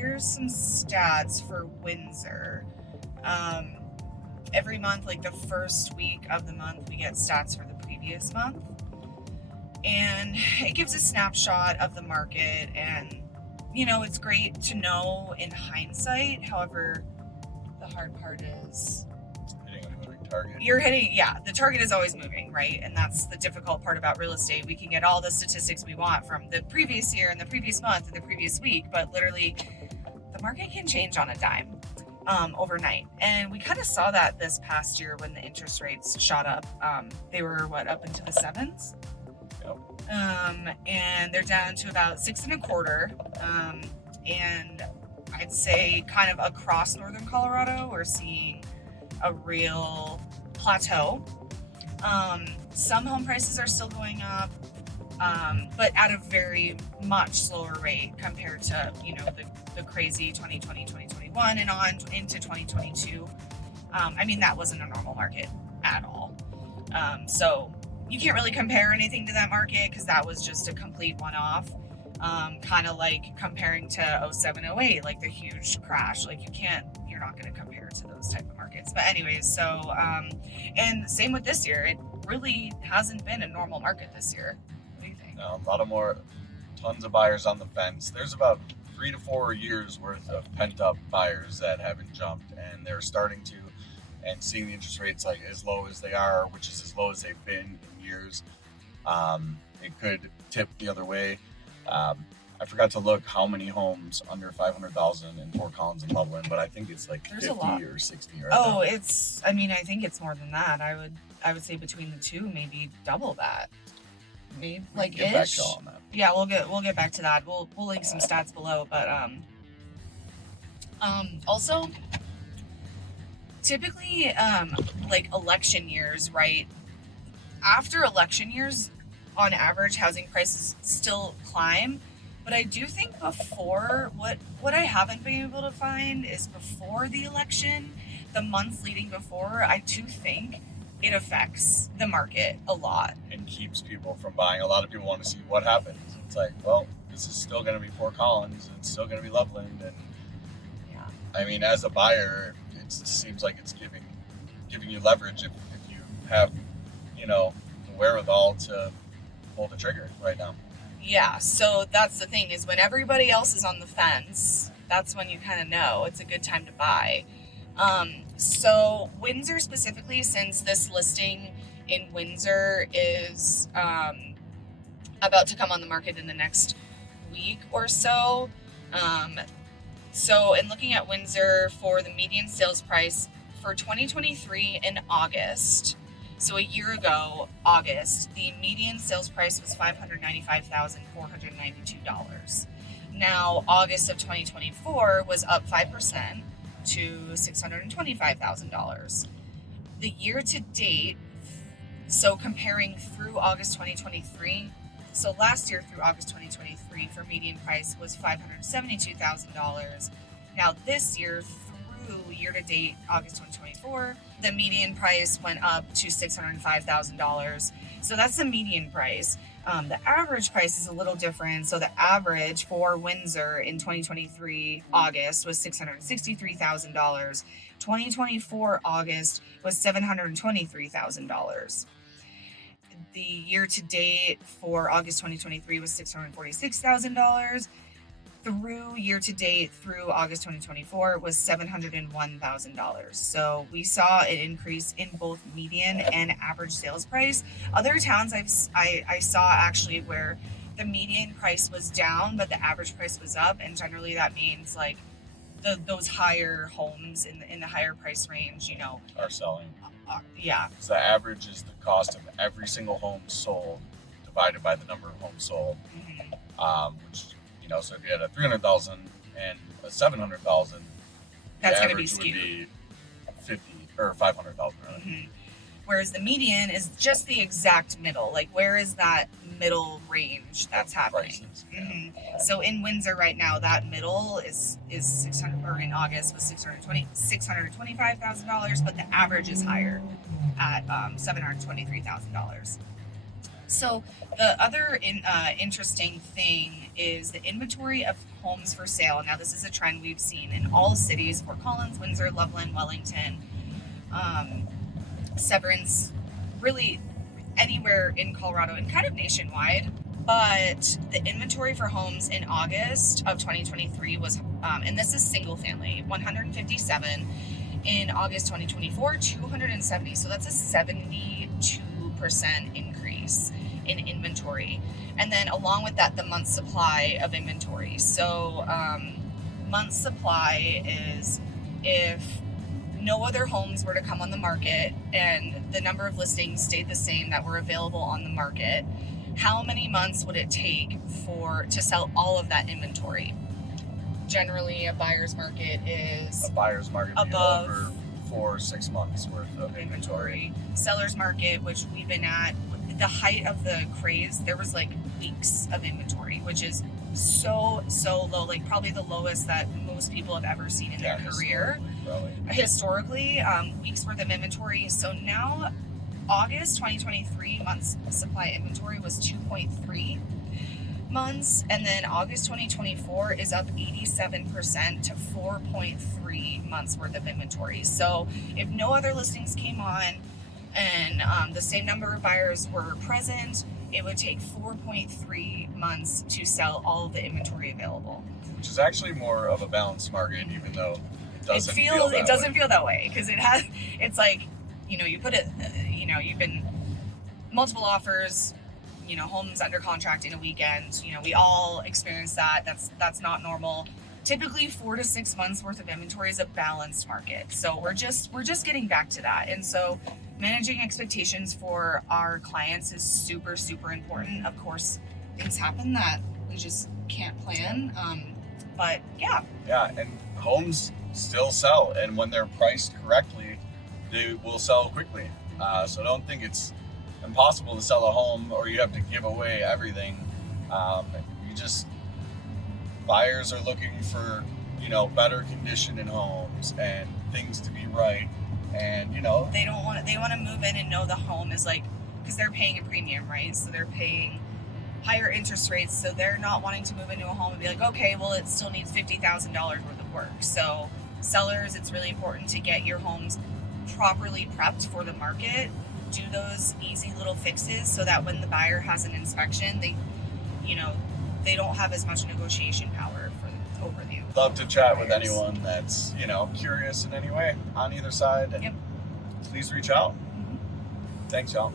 here's some stats for Windsor. Every month, like the first week of the month, we get stats for the previous month. And it gives a snapshot of the market, and it's great to know in hindsight. However, the hard part is hitting a moving target. The target is always moving, right? And that's the difficult part about real estate. We can get all the statistics we want from the previous year and the previous month and the previous week, but literally the market can change on a dime overnight. And we kind of saw that this past year when the interest rates shot up. They were up into the 7s? Yep. And they're down to about 6.25. And I'd say kind of across northern Colorado, we're seeing a real plateau. Some home prices are still going up, but at a very much slower rate compared to, the crazy 2020, 2021 and on into 2022. That wasn't a normal market at all. So you can't really compare anything to that market because that was just a complete one-off. Kind of like comparing to 07, 08, like the huge crash. Like you're not going to compare to those type of markets. But anyways, so, and same with this year. It really hasn't been a normal market this year. What do you think? No, tons of buyers on the fence. There's about 3 to 4 years worth of pent up buyers that haven't jumped, and they're starting to, and seeing the interest rates like as low as they are, which is as low as they've been in years. It could tip the other way. I forgot to look how many homes under 500,000 in Fort Collins and Loveland, but I think it's like There's 50 or 60 right now. now. I think it's more than that. I would say between the two, maybe double that. Maybe like get back to on that. Yeah, we'll get back to that. We'll link some stats below, but also typically like election years, right? After election years, on average, housing prices still climb. But I do think before, what I haven't been able to find is before the election, the months leading before, I do think it affects the market a lot. And keeps people from buying. A lot of people want to see what happens. It's like, well, this is still going to be Fort Collins. It's still going to be Loveland. And yeah. As a buyer, it seems like it's giving you leverage if you have, the wherewithal to pull the trigger right now. Yeah, so that's the thing is when everybody else is on the fence, that's when you kind of know it's a good time to buy. So Windsor specifically, since this listing in Windsor is about to come on the market in the next week or so. So in looking at Windsor for the median sales price for 2023 in August, so a year ago, August, the median sales price was $595,492. Now, August of 2024 was up 5% to $625,000. The year to date, so comparing through August 2023, so last year through August 2023 for median price was $572,000. Now this year through year to date, August 2024, the median price went up to $605,000. So that's the median price. The average price is a little different. So the average for Windsor in 2023 August was $663,000. 2024 August was $723,000. The year to date for August 2023 was $646,000. Through year to date through August 2024 was $701,000. So we saw an increase in both median and average sales price. Other towns I saw actually where the median price was down, but the average price was up. And generally that means like those higher homes in the higher price range, are selling. Yeah. So the average is the cost of every single home sold divided by the number of homes sold, which. So if you had a 300,000 and a 700,000, that's going to be skewed. Would be 50 or 500,000. Right? Mm-hmm. Whereas the median is just the exact middle. Like where is that middle range that's happening? Prices, So in Windsor right now, that middle is 600, or in August was $625,000, but the average is higher at $723,000. So the other interesting thing is the inventory of homes for sale. Now, this is a trend we've seen in all cities: Fort Collins, Windsor, Loveland, Wellington, Severance, really anywhere in Colorado and kind of nationwide. But the inventory for homes in August of 2023 was, and this is single family, 157. In August 2024, 270. So that's a 72% increase in inventory. And then along with that, the month supply of inventory. So month supply is if no other homes were to come on the market and the number of listings stayed the same that were available on the market, how many months would it take to sell all of that inventory? Generally, a buyer's market is above over 4 or 6 months worth of inventory. Seller's market, which we've been at, the height of the craze, there was like weeks of inventory, which is so low, like probably the lowest that most people have ever seen in their career. Historically, weeks worth of inventory. So now, August 2023 months supply inventory was 2.3 months, and then August 2024 is up 87% to 4.3 months worth of inventory. So if no other listings came on and the same number of buyers were present, it would take 4.3 months to sell all of the inventory available. Which is actually more of a balanced market, even though it doesn't feel that way, because it's like, you put it, you've been multiple offers, homes under contract in a weekend. We all experience that. That's not normal. Typically 4 to 6 months worth of inventory is a balanced market. So we're just getting back to that. And so managing expectations for our clients is super, super important. Of course, things happen that we just can't plan. But yeah. Yeah, and homes still sell, and when they're priced correctly, they will sell quickly. So don't think it's impossible to sell a home or you have to give away everything. Buyers are looking for, better condition in homes and things to be right. And, they want to move in and know the home is like, because they're paying a premium, right? So they're paying higher interest rates. So they're not wanting to move into a home and be like, okay, well, it still needs $50,000 worth of work. So sellers, it's really important to get your homes properly prepped for the market. Do those easy little fixes so that when the buyer has an inspection, they don't have as much negotiation power over you. Love to chat with anyone that's, curious in any way on either side. And please reach out. Mm-hmm. Thanks, y'all.